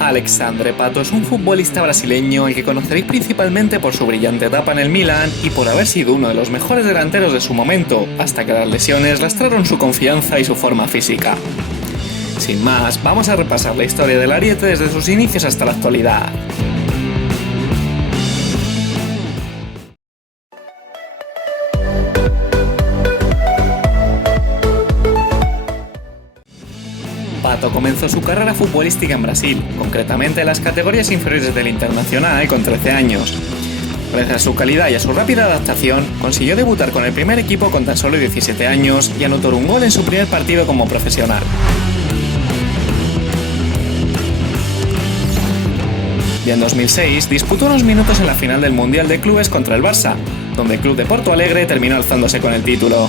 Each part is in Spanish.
Alexandre Pato es un futbolista brasileño al que conoceréis principalmente por su brillante etapa en el Milan y por haber sido uno de los mejores delanteros de su momento, hasta que las lesiones lastraron su confianza y su forma física. Sin más, vamos a repasar la historia del ariete desde sus inicios hasta la actualidad. Pato comenzó su carrera futbolística en Brasil, concretamente en las categorías inferiores del Internacional con 13 años. Gracias a su calidad y a su rápida adaptación, consiguió debutar con el primer equipo con tan solo 17 años y anotó un gol en su primer partido como profesional. Y en 2006 disputó unos minutos en la final del Mundial de Clubes contra el Barça, donde el club de Porto Alegre terminó alzándose con el título.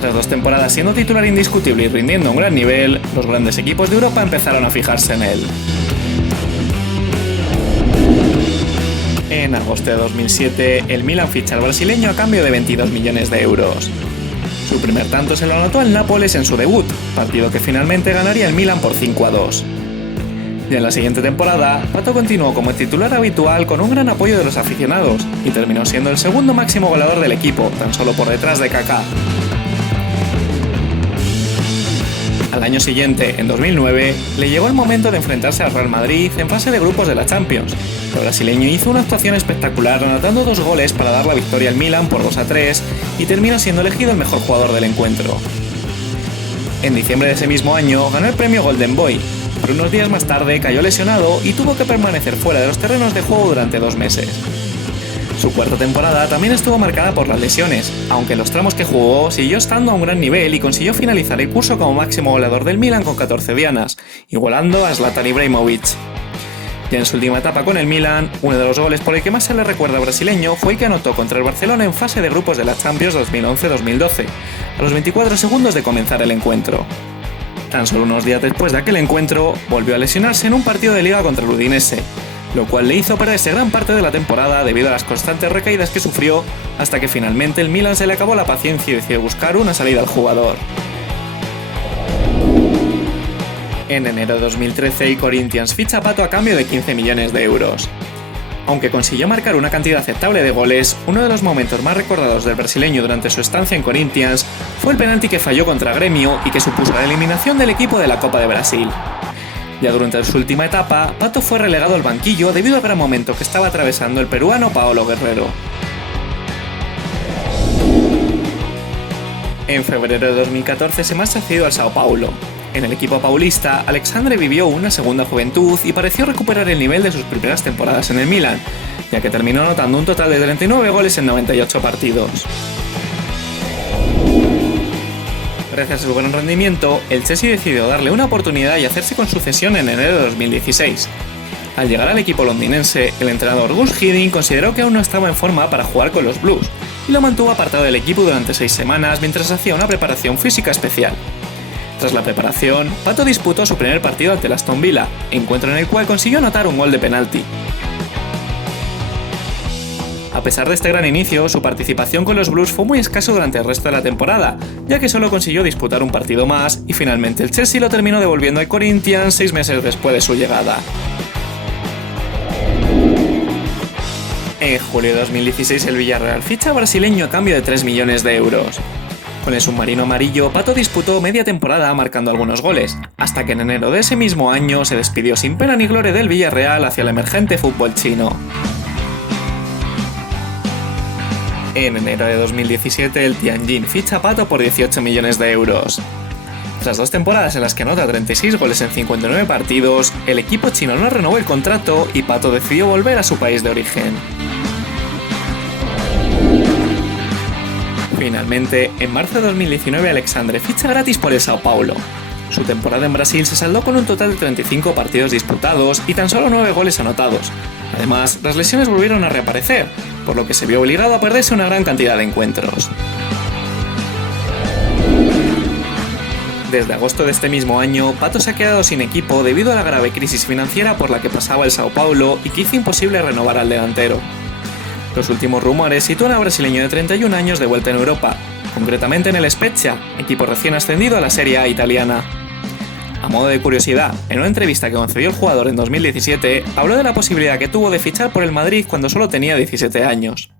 Tras 2 temporadas siendo titular indiscutible y rindiendo a un gran nivel, los grandes equipos de Europa empezaron a fijarse en él. En agosto de 2007, el Milan ficha al brasileño a cambio de 22 millones de euros. Su primer tanto se lo anotó al Nápoles en su debut, partido que finalmente ganaría el Milan por 5-2. Y en la siguiente temporada, Pato continuó como titular habitual con un gran apoyo de los aficionados y terminó siendo el segundo máximo goleador del equipo, tan solo por detrás de Kaká. Al año siguiente, en 2009, le llegó el momento de enfrentarse al Real Madrid en fase de grupos de la Champions. El brasileño hizo una actuación espectacular anotando 2 goles para dar la victoria al Milan por 2-3 y terminó siendo elegido el mejor jugador del encuentro. En diciembre de ese mismo año ganó el premio Golden Boy, pero unos días más tarde cayó lesionado y tuvo que permanecer fuera de los terrenos de juego durante 2 meses. Su cuarta temporada también estuvo marcada por las lesiones, aunque en los tramos que jugó siguió estando a un gran nivel y consiguió finalizar el curso como máximo goleador del Milan con 14 dianas, igualando a Zlatan Ibrahimovic. Ya en su última etapa con el Milan, uno de los goles por el que más se le recuerda al brasileño fue el que anotó contra el Barcelona en fase de grupos de la Champions 2011-2012, a los 24 segundos de comenzar el encuentro. Tan solo unos días después de aquel encuentro, volvió a lesionarse en un partido de liga contra el Udinese, lo cual le hizo perderse gran parte de la temporada debido a las constantes recaídas que sufrió, hasta que finalmente el Milan se le acabó la paciencia y decidió buscar una salida al jugador. En enero de 2013, el Corinthians ficha a Pato a cambio de 15 millones de euros. Aunque consiguió marcar una cantidad aceptable de goles, uno de los momentos más recordados del brasileño durante su estancia en Corinthians fue el penalti que falló contra Gremio y que supuso la eliminación del equipo de la Copa de Brasil. Ya durante su última etapa, Pato fue relegado al banquillo debido al gran momento que estaba atravesando el peruano Paolo Guerrero. En febrero de 2014 se marcha cedido al São Paulo. En el equipo paulista, Alexandre vivió una segunda juventud y pareció recuperar el nivel de sus primeras temporadas en el Milan, ya que terminó anotando un total de 39 goles en 98 partidos. Gracias a su gran rendimiento, el Chelsea decidió darle una oportunidad y hacerse con su cesión en enero de 2016. Al llegar al equipo londinense, el entrenador Gus Hiddink consideró que aún no estaba en forma para jugar con los Blues y lo mantuvo apartado del equipo durante 6 semanas mientras hacía una preparación física especial. Tras la preparación, Pato disputó su primer partido ante el Aston Villa, encuentro en el cual consiguió anotar un gol de penalti. A pesar de este gran inicio, su participación con los Blues fue muy escaso durante el resto de la temporada, ya que solo consiguió disputar un partido más y finalmente el Chelsea lo terminó devolviendo al Corinthians 6 meses después de su llegada. En julio de 2016 el Villarreal ficha brasileño a cambio de 3 millones de euros. Con el submarino amarillo, Pato disputó media temporada marcando algunos goles, hasta que en enero de ese mismo año se despidió sin pena ni gloria del Villarreal hacia el emergente fútbol chino. En enero de 2017 el Tianjin ficha a Pato por 18 millones de euros. Tras 2 temporadas en las que anota 36 goles en 59 partidos, el equipo chino no renovó el contrato y Pato decidió volver a su país de origen. Finalmente, en marzo de 2019 Alexandre ficha gratis por el São Paulo. Su temporada en Brasil se saldó con un total de 35 partidos disputados y tan solo 9 goles anotados. Además, las lesiones volvieron a reaparecer, por lo que se vio obligado a perderse una gran cantidad de encuentros. Desde agosto de este mismo año, Pato se ha quedado sin equipo debido a la grave crisis financiera por la que pasaba el São Paulo y que hizo imposible renovar al delantero. Los últimos rumores sitúan al brasileño de 31 años de vuelta en Europa, concretamente en el Spezia, equipo recién ascendido a la Serie A italiana. A modo de curiosidad, en una entrevista que concedió el jugador en 2017, habló de la posibilidad que tuvo de fichar por el Madrid cuando solo tenía 17 años.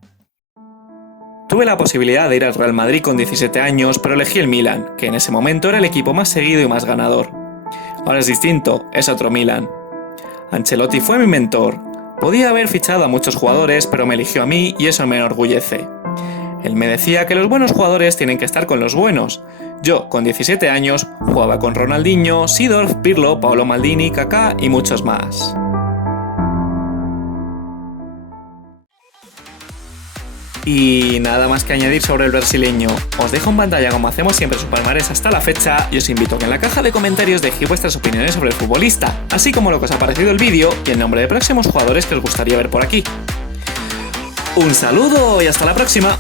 Tuve la posibilidad de ir al Real Madrid con 17 años, pero elegí el Milan, que en ese momento era el equipo más seguido y más ganador. Ahora es distinto, es otro Milan. Ancelotti fue mi mentor. Podía haber fichado a muchos jugadores, pero me eligió a mí y eso me enorgullece. Él me decía que los buenos jugadores tienen que estar con los buenos. Yo, con 17 años, jugaba con Ronaldinho, Seedorf, Pirlo, Paolo Maldini, Kaká y muchos más. Y nada más que añadir sobre el brasileño. Os dejo en pantalla, como hacemos siempre, su palmarés hasta la fecha y os invito a que en la caja de comentarios dejéis vuestras opiniones sobre el futbolista, así como lo que os ha parecido el vídeo y el nombre de próximos jugadores que os gustaría ver por aquí. Un saludo y hasta la próxima.